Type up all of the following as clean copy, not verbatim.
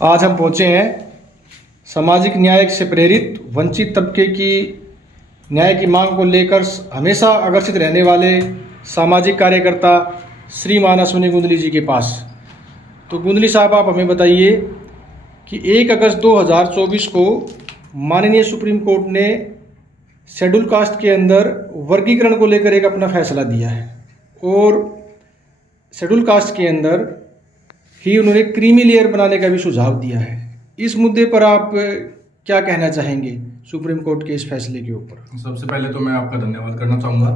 आज हम पहुँचे हैं सामाजिक न्याय से प्रेरित वंचित तबके की न्याय की मांग को लेकर हमेशा आकर्षित रहने वाले सामाजिक कार्यकर्ता श्री माना सोनी गुंदली जी के पास। तो गुंदली साहब, आप हमें बताइए कि 1 अगस्त 2024 को माननीय सुप्रीम कोर्ट ने शेड्यूल कास्ट के अंदर वर्गीकरण को लेकर एक अपना फैसला दिया है और शेड्यूल कास्ट के अंदर ही उन्होंने क्रीमी लेयर बनाने का भी सुझाव दिया है। इस मुद्दे पर आप क्या कहना चाहेंगे सुप्रीम कोर्ट के इस फैसले के ऊपर? सबसे पहले तो मैं आपका धन्यवाद करना चाहूँगा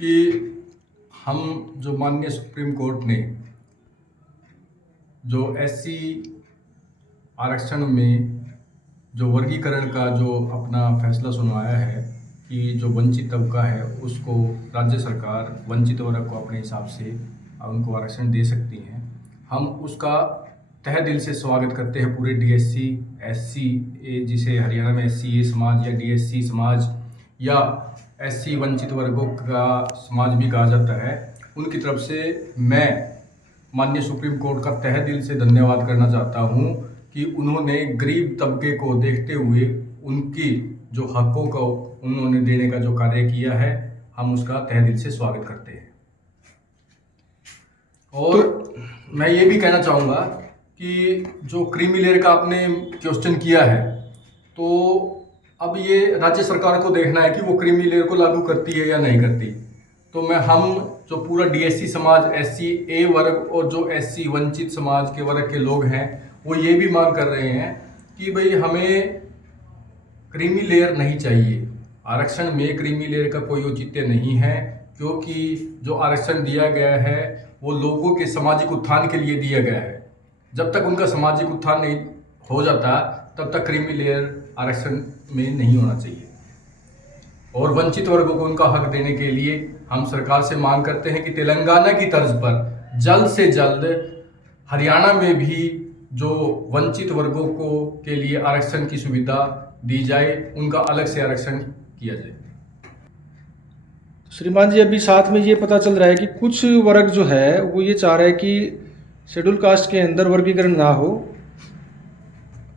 कि हम जो माननीय सुप्रीम कोर्ट ने जो एससी आरक्षण में जो वर्गीकरण का जो अपना फैसला सुनवाया है कि जो वंचित तबका है उसको राज्य सरकार वंचित वर्ग को अपने हिसाब से उनको आरक्षण दे सकती हैं, हम उसका तहे दिल से स्वागत करते हैं। पूरे डीएससी एससी जिसे हरियाणा में एससी समाज या डीएससी समाज या एससी वंचित वर्गों का समाज भी कहा जाता है, उनकी तरफ से मैं माननीय सुप्रीम कोर्ट का तहे दिल से धन्यवाद करना चाहता हूं कि उन्होंने गरीब तबके को देखते हुए उनकी जो हकों को उन्होंने देने का जो कार्य किया है, हम उसका तहे दिल से स्वागत करते हैं। और मैं ये भी कहना चाहूँगा कि जो क्रीमी लेयर का आपने क्वेश्चन किया है, तो अब ये राज्य सरकार को देखना है कि वो क्रीमी लेयर को लागू करती है या नहीं करती। तो हम जो पूरा डीएससी समाज, एससी ए वर्ग और जो एससी वंचित समाज के वर्ग के लोग हैं, वो ये भी मांग कर रहे हैं कि भाई हमें क्रीमी लेयर नहीं चाहिए। आरक्षण में क्रीमी लेयर का कोई औचित्य नहीं है, क्योंकि जो आरक्षण दिया गया है वो लोगों के सामाजिक उत्थान के लिए दिया गया है। जब तक उनका सामाजिक उत्थान नहीं हो जाता तब तक क्रीमी लेयर आरक्षण में नहीं होना चाहिए। और वंचित वर्गों को उनका हक देने के लिए हम सरकार से मांग करते हैं कि तेलंगाना की तर्ज पर जल्द से जल्द हरियाणा में भी जो वंचित वर्गों को के लिए आरक्षण की सुविधा दी जाए, उनका अलग से आरक्षण किया जाए। श्रीमान जी, अभी साथ में ये पता चल रहा है कि कुछ वर्ग जो है वो ये चाह रहा है कि शेड्यूल कास्ट के अंदर वर्गीकरण ना हो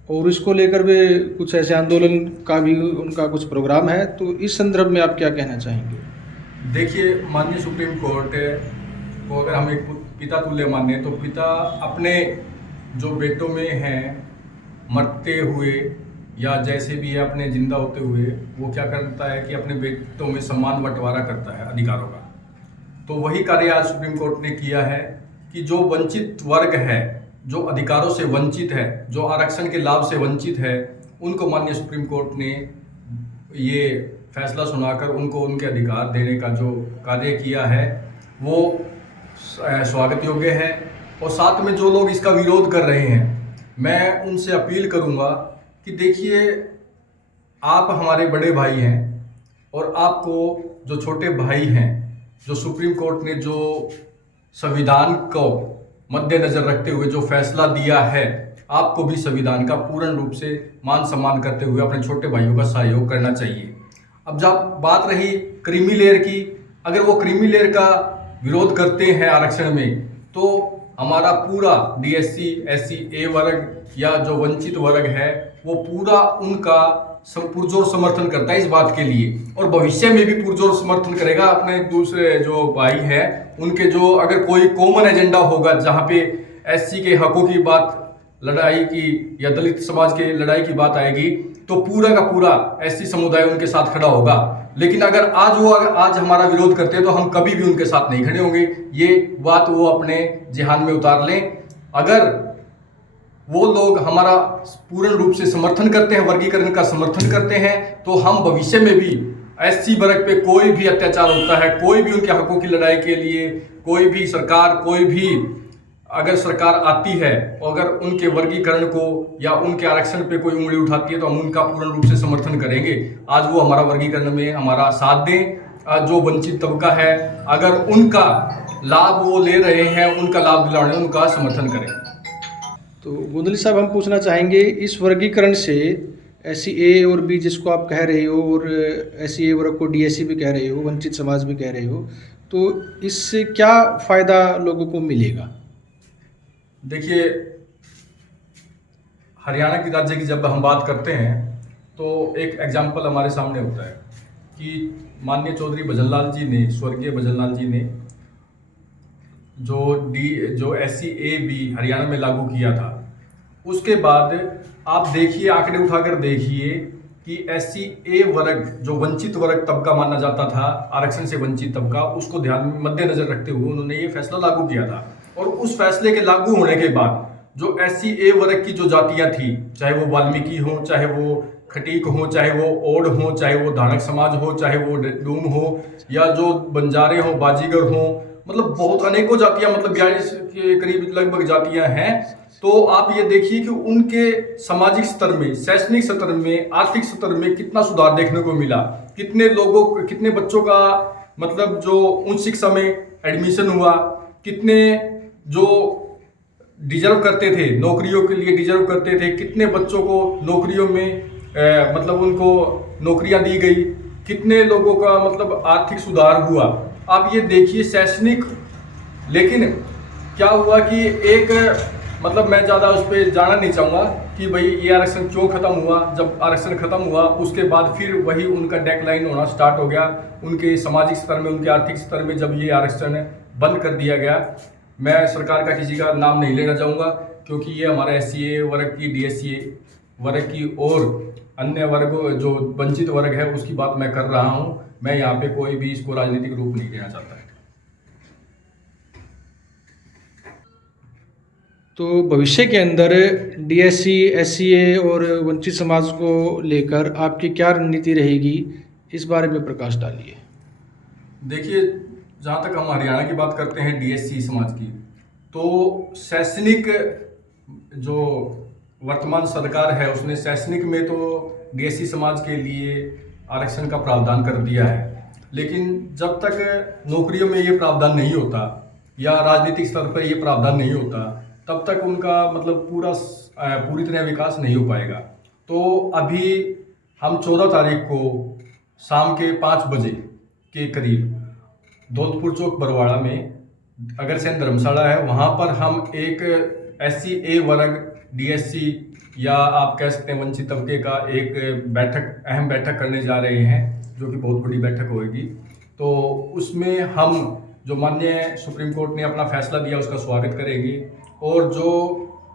और इसको लेकर वे कुछ ऐसे आंदोलन का भी उनका कुछ प्रोग्राम है। तो इस संदर्भ में आप क्या कहना चाहेंगे? देखिए, माननीय सुप्रीम कोर्ट को अगर हम एक पिता तुल्य माने तो पिता अपने जो बेटों में हैं मरते हुए या जैसे भी है अपने जिंदा होते हुए, वो क्या करता है कि अपने बेटों में सम्मान बंटवारा करता है अधिकारों का। तो वही कार्य आज सुप्रीम कोर्ट ने किया है कि जो वंचित वर्ग है, जो अधिकारों से वंचित है, जो आरक्षण के लाभ से वंचित है, उनको माननीय सुप्रीम कोर्ट ने ये फैसला सुनाकर उनको उनके अधिकार देने का जो कार्य किया है वो स्वागत योग्य है। और साथ में जो लोग इसका विरोध कर रहे हैं, मैं उनसे अपील करूंगा कि देखिए, आप हमारे बड़े भाई हैं और आपको जो छोटे भाई हैं, जो सुप्रीम कोर्ट ने जो संविधान को मद्देनजर रखते हुए जो फैसला दिया है, आपको भी संविधान का पूर्ण रूप से मान सम्मान करते हुए अपने छोटे भाइयों का सहयोग करना चाहिए। अब जब बात रही क्रीमी लेयर की, अगर वो क्रीमी लेयर का विरोध करते हैं आरक्षण में, तो हमारा पूरा डीएससी एससी ए वर्ग या जो वंचित वर्ग है वो पूरा उनका पुरजोर समर्थन करता है इस बात के लिए, और भविष्य में भी पुरजोर समर्थन करेगा अपने दूसरे जो भाई हैं उनके। जो अगर कोई कॉमन एजेंडा होगा जहाँ पे एससी के हकों की बात लड़ाई की या दलित समाज के लड़ाई की बात आएगी, तो पूरा का पूरा एससी समुदाय उनके साथ खड़ा होगा। लेकिन अगर आज हमारा विरोध करते हैं तो हम कभी भी उनके साथ नहीं खड़े होंगे। ये बात वो अपने ज़हन में उतार लें। अगर वो लोग हमारा पूर्ण रूप से समर्थन करते हैं, वर्गीकरण का समर्थन करते हैं, तो हम भविष्य में भी एससी वर्ग पे कोई भी अत्याचार होता है, कोई भी उनके हकों की लड़ाई के लिए कोई भी सरकार, कोई भी अगर सरकार आती है और अगर उनके वर्गीकरण को या उनके आरक्षण पे कोई उंगली उठाती है तो हम उनका पूर्ण रूप से समर्थन करेंगे। आज वो हमारा वर्गीकरण में हमारा साथ दें। जो वंचित तबका है, अगर उनका लाभ वो ले रहे हैं, उनका लाभ दिलाने उनका समर्थन करें। तो गुंदली साहब, हम पूछना चाहेंगे, इस वर्गीकरण से एससी ए और बी जिसको आप कह रहे हो और एससी ए वर्ग को डीएससी भी कह रहे हो, वंचित समाज भी कह रहे हो, तो इससे क्या फ़ायदा लोगों को मिलेगा? देखिए, हरियाणा की राज्य की जब हम बात करते हैं तो एक एग्जाम्पल हमारे सामने होता है कि माननीय चौधरी भजनलाल जी ने, स्वर्गीय भजनलाल जी ने जो SC/AB हरियाणा में लागू किया था, उसके बाद आप देखिए, आंकड़े उठाकर देखिए कि SC/A वर्ग, जो वंचित वर्ग तबका माना जाता था, आरक्षण से वंचित तबका, उसको ध्यान में मद्देनजर रखते हुए उन्होंने ये फैसला लागू किया था। और उस फैसले के लागू होने के बाद जो SC/A वर्ग की जो जातियां थी, चाहे वो वाल्मीकि हो, चाहे वो खटीक हो, चाहे वो ओड हो, चाहे वो धाड़क समाज हो, चाहे वो डूम हो, या जो बंजारे हो, बाजीगर हो, मतलब बहुत अनेकों जातियां, मतलब 42 के करीब लगभग जातियां हैं। तो आप ये देखिए कि उनके सामाजिक स्तर में, शैक्षणिक स्तर में, आर्थिक स्तर में कितना सुधार देखने को मिला। कितने लोगों, कितने बच्चों का मतलब जो उच्च शिक्षा में एडमिशन हुआ, कितने जो डिजर्व करते थे, नौकरियों के लिए डिजर्व करते थे, कितने बच्चों को नौकरियों में मतलब उनको नौकरियां दी गई, कितने लोगों का मतलब आर्थिक सुधार हुआ। आप ये देखिए शैक्षणिक। लेकिन क्या हुआ कि एक मतलब मैं ज़्यादा उस पर जाना नहीं चाहूँगा कि भाई ये आरक्षण क्यों ख़त्म हुआ। जब आरक्षण ख़त्म हुआ उसके बाद फिर वही उनका डेक्लाइन होना स्टार्ट हो गया, उनके सामाजिक स्तर में, उनके आर्थिक स्तर में, जब ये आरक्षण बंद कर दिया गया। मैं सरकार का किसी का नाम नहीं लेना चाहूँगा क्योंकि ये हमारा SC/A वर्ग की, DSC वर्ग की और अन्य वर्ग जो वंचित वर्ग है उसकी बात मैं कर रहा हूँ। मैं यहाँ पे कोई भी इसको राजनीतिक रूप नहीं देना चाहता है। तो भविष्य के अंदर DSC, SCA और वंचित समाज को लेकर आपकी क्या रणनीति रहेगी, इस बारे में प्रकाश डालिए। देखिए, जहाँ तक हम हरियाणा की बात करते हैं DSC समाज की, तो शैक्षणिक जो वर्तमान सरकार है उसने शैक्षणिक में तो DSC समाज के लिए आरक्षण का प्रावधान कर दिया है। लेकिन जब तक नौकरियों में ये प्रावधान नहीं होता या राजनीतिक स्तर पर ये प्रावधान नहीं होता, तब तक उनका मतलब पूरी तरह विकास नहीं हो पाएगा। तो अभी हम 14 तारीख को शाम के 5 बजे के करीब दौलतपुर चौक बरवाड़ा में अग्रसेन धर्मशाला है, वहाँ पर हम एक SC/A वर्ग, DSC या आप कह सकते हैं वंचित तबके का एक बैठक, अहम बैठक करने जा रहे हैं, जो कि बहुत बड़ी बैठक होगी। तो उसमें हम जो माननीय सुप्रीम कोर्ट ने अपना फैसला दिया उसका स्वागत करेंगे और जो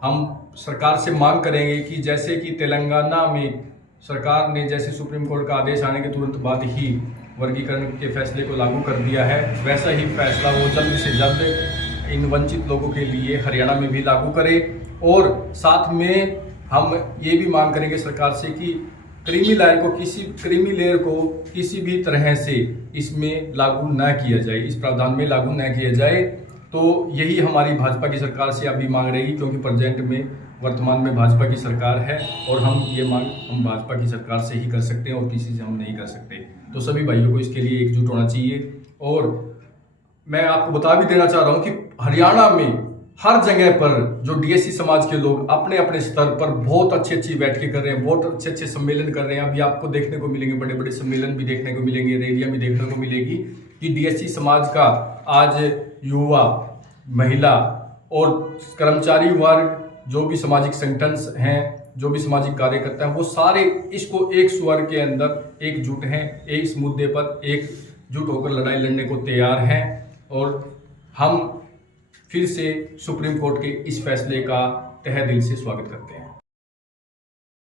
हम सरकार से मांग करेंगे कि जैसे कि तेलंगाना में सरकार ने जैसे सुप्रीम कोर्ट का आदेश आने के तुरंत बाद ही वर्गीकरण के फैसले को लागू कर दिया है, वैसा ही फैसला वो जल्द से जल्द इन वंचित लोगों के लिए हरियाणा में भी लागू करे। और साथ में हम ये भी मांग करेंगे सरकार से कि क्रीमी लेयर को किसी भी तरह से इसमें लागू न किया जाए, इस प्रावधान में लागू न किया जाए। तो यही हमारी भाजपा की सरकार से अभी मांग रहेगी, क्योंकि प्रेजेंट में वर्तमान में भाजपा की सरकार है और हम ये मांग हम भाजपा की सरकार से ही कर सकते हैं और किसी से हम नहीं कर सकते। तो सभी भाइयों को इसके लिए एकजुट होना चाहिए। और मैं आपको बता भी देना चाह रहा हूँ कि हरियाणा में हर जगह पर जो DSC समाज के लोग अपने अपने स्तर पर बहुत अच्छी बैठकें कर रहे हैं, बहुत अच्छे सम्मेलन कर रहे हैं। अभी आपको देखने को मिलेंगे, बड़े बड़े सम्मेलन भी देखने को मिलेंगे, रैलियां भी देखने को मिलेगी कि DSC समाज का आज युवा, महिला और कर्मचारी वर्ग, जो भी सामाजिक संगठन हैं, जो भी सामाजिक कार्यकर्ता हैं, वो सारे इसको एक स्वर के अंदर एकजुट हैं, इस मुद्दे पर एकजुट होकर लड़ाई लड़ने को तैयार हैं। और हम फिर से सुप्रीम कोर्ट के इस फैसले का तहे दिल से स्वागत करते हैं।